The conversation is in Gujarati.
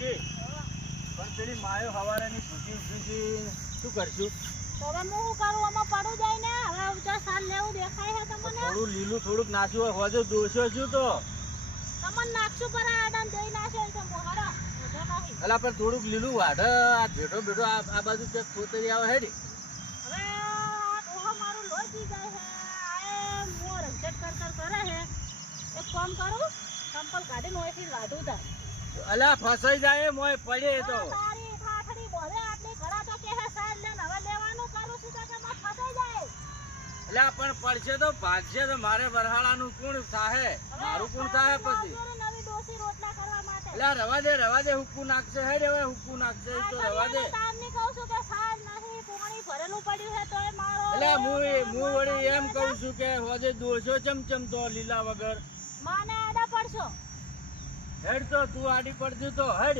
ડોશી પણ પેલી માયો હવારેની ભૂખી ઉઠી છે શું કરશું? તો હવે હું શું કરું? આમાં પડું જાય ને હવે ઊંચા સાલ લેવું દેખાય છે તમને? થોડું લીલું થોડુંક નાખ્યું હોય હોજે દોશો છું તો તમને નાખશું પર આડાન જઈ નાખ્યો તો મોહરો વધો નહીં. અલા પણ થોડુંક લીલું વાઢ આ ભેટો ભેટો આ બાજુ ક્યાંક ખોતરી આવે હેડી હવે આ ડોહો મારું લોહી પી જાય છે. આ મોર રંજટ કર કરે છે. એક કામ કરું સંપલ કાઢીને ઓયથી વાઢું તાર. અલા ફસાઈ જાય મોય પડે તો તારી ઠાઠડી બોલે આટલી ઘડા તો કે હે સાલ લેન હવે લેવાનું કરું છું તો કે માં ફસાઈ જાય. અલા પણ પડશે તો ભાગશે તો મારે વરહાળાનું કોણ થાહે મારું કોણ થાહે પછી નવી ડોસી રોટલા કરવા માટે. અલા રવા દે હુક્કુ નાખશે હેડ હવે હુક્કુ નાખશે એ તો રવા દે. તારની કહું છું કે સાલ નહીં પોણી ભરેલું પડ્યું છે તોય મારો અલા હું વળી એમ કહું છું કે હોજે દોશો ચમચમ તો લીલા વગર માને આડા પડશો. હેડ તો તું આડી પડજો તો હેડ